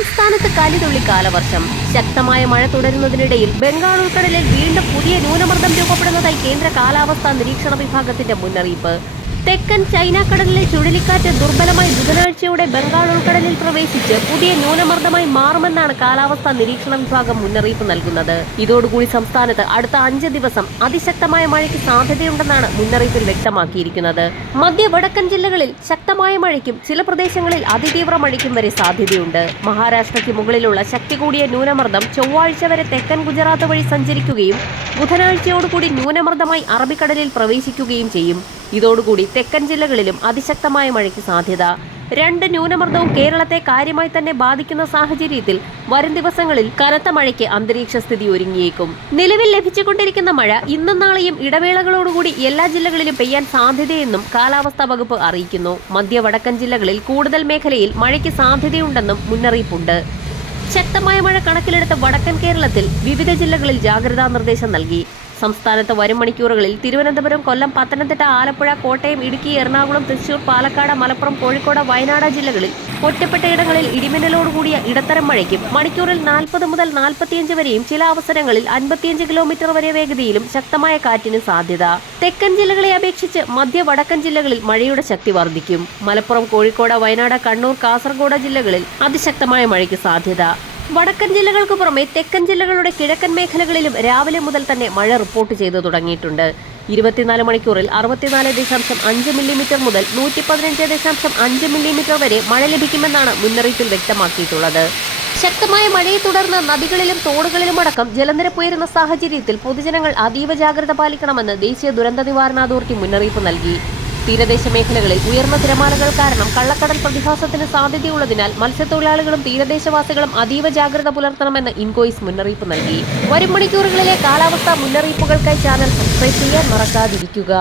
സംസ്ഥാനത്ത് കലിതുള്ളി കാലവർഷം. ശക്തമായ മഴ തുടരുന്നതിനിടയിൽ ബംഗാൾ ഉൾക്കടലിൽ വീണ്ടും പുതിയ ന്യൂനമർദ്ദം രൂപപ്പെടുന്നതായി കേന്ദ്ര കാലാവസ്ഥാ നിരീക്ഷണ വിഭാഗത്തിന്റെ മുന്നറിയിപ്പ്. തെക്കൻ ചൈനക്കടലിലെ ചുഴലിക്കാറ്റ് ദുർബലമായി ബുധനാഴ്ചയോടെ ബംഗാൾ ഉൾക്കടലിൽ പ്രവേശിച്ച് പുതിയ ന്യൂനമർദ്ദമായി മാറുമെന്നാണ് കാലാവസ്ഥാ നിരീക്ഷണ വിഭാഗം മുന്നറിയിപ്പ് നൽകുന്നത്. ഇതോടുകൂടി സംസ്ഥാനത്ത് അടുത്ത 5 ദിവസം അതിശക്തമായ മഴയ്ക്ക് സാധ്യതയുണ്ടെന്നാണ് മുന്നറിയിപ്പിൽ വ്യക്തമാക്കിയിരിക്കുന്നത്. മധ്യ വടക്കൻ ജില്ലകളിൽ ശക്തമായ മഴയ്ക്കും ചില പ്രദേശങ്ങളിൽ അതിതീവ്ര മഴയ്ക്കും വരെ സാധ്യതയുണ്ട്. മഹാരാഷ്ട്രയ്ക്ക് മുകളിലുള്ള ശക്തി കൂടിയ ന്യൂനമർദ്ദം ചൊവ്വാഴ്ച വരെ തെക്കൻ ഗുജറാത്ത് വഴി സഞ്ചരിക്കുകയും ബുധനാഴ്ചയോടുകൂടി ന്യൂനമർദ്ദമായി അറബിക്കടലിൽ പ്രവേശിക്കുകയും ചെയ്യും. ഇതോടുകൂടി തെക്കൻ ജില്ലകളിലും അതിശക്തമായ മഴയ്ക്ക് സാധ്യത. 2 ന്യൂനമർദ്ദവും കേരളത്തെ കാര്യമായി തന്നെ ബാധിക്കുന്ന സാഹചര്യത്തിൽ വരും ദിവസങ്ങളിൽ കനത്ത മഴയ്ക്ക് അന്തരീക്ഷ സ്ഥിതി ഒരുങ്ങിയേക്കും. നിലവിൽ ലഭിച്ചുകൊണ്ടിരിക്കുന്ന മഴ ഇന്നും നാളെയും ഇടവേളകളോടുകൂടി എല്ലാ ജില്ലകളിലും പെയ്യാൻ സാധ്യതയെന്നും കാലാവസ്ഥാ വകുപ്പ് അറിയിക്കുന്നു. മധ്യ വടക്കൻ ജില്ലകളിൽ കൂടുതൽ മേഖലയിൽ മഴയ്ക്ക് സാധ്യതയുണ്ടെന്നും മുന്നറിയിപ്പുണ്ട്. ശക്തമായ മഴ കണക്കിലെടുത്ത വടക്കൻ കേരളത്തിൽ വിവിധ ജില്ലകളിൽ ജാഗ്രതാ നിർദ്ദേശം നൽകി. സംസ്ഥാനത്ത് വരും മണിക്കൂറുകളിൽ തിരുവനന്തപുരം, കൊല്ലം, പത്തനംതിട്ട, ആലപ്പുഴ, കോട്ടയം, ഇടുക്കി, എറണാകുളം, തൃശൂർ, പാലക്കാട്, മലപ്പുറം, കോഴിക്കോട്, വയനാട് ജില്ലകളിൽ ഒറ്റപ്പെട്ടയിടങ്ങളിൽ ഇടിമിന്നലോടുകൂടിയ ഇടത്തരം മഴയ്ക്കും മണിക്കൂറിൽ 40 മുതൽ 45 വരെയും ചില അവസരങ്ങളിൽ 55 കിലോമീറ്റർ വരെ വേഗതയിലും ശക്തമായ കാറ്റിന് സാധ്യത. തെക്കൻ ജില്ലകളെ അപേക്ഷിച്ച് മധ്യ വടക്കൻ ജില്ലകളിൽ മഴയുടെ ശക്തി വർദ്ധിക്കും. മലപ്പുറം, കോഴിക്കോട്, വയനാട്, കണ്ണൂർ, കാസർഗോഡ് ജില്ലകളിൽ അതിശക്തമായ മഴയ്ക്ക് സാധ്യത. വടക്കൻ ജില്ലകൾക്ക് പുറമെ തെക്കൻ ജില്ലകളുടെ കിഴക്കൻ മേഖലകളിലും രാവിലെ മുതൽ തന്നെ മഴ റിപ്പോർട്ട് ചെയ്തു തുടങ്ങിയിട്ടുണ്ട്. 24 മണിക്കൂറിൽ 64.5 മില്ലിമീറ്റർ മുതൽ 115.5 മില്ലിമീറ്റർ വരെ മഴ ലഭിക്കുമെന്നാണ് മുന്നറിയിപ്പിൽ വ്യക്തമാക്കിയിട്ടുള്ളത്. ശക്തമായ മഴയെ തുടർന്ന് നദികളിലും തോടുകളിലുമടക്കം ജലനിരപ്പ് ഉയരുന്ന സാഹചര്യത്തിൽ പൊതുജനങ്ങൾ അതീവ ജാഗ്രത പാലിക്കണമെന്ന് ദേശീയ ദുരന്ത നിവാരണ അതോറിറ്റി മുന്നറിയിപ്പ് നൽകി. തീരദേശ മേഖലകളിൽ ഉയർന്ന തിരമാലകൾ കാരണം കള്ളക്കടൽ പ്രതിഭാസത്തിന് സാധ്യതയുള്ളതിനാൽ മത്സ്യത്തൊഴിലാളികളും തീരദേശവാസികളും അതീവ ജാഗ്രത പുലർത്തണമെന്ന് ഇൻകോയിസ് മുന്നറിയിപ്പ് നൽകി. വരും മണിക്കൂറുകളിലെ കാലാവസ്ഥാ മുന്നറിയിപ്പുകൾക്കായി ചാനൽ സബ്സ്ക്രൈബ് ചെയ്യാൻ മറക്കാതിരിക്കുക.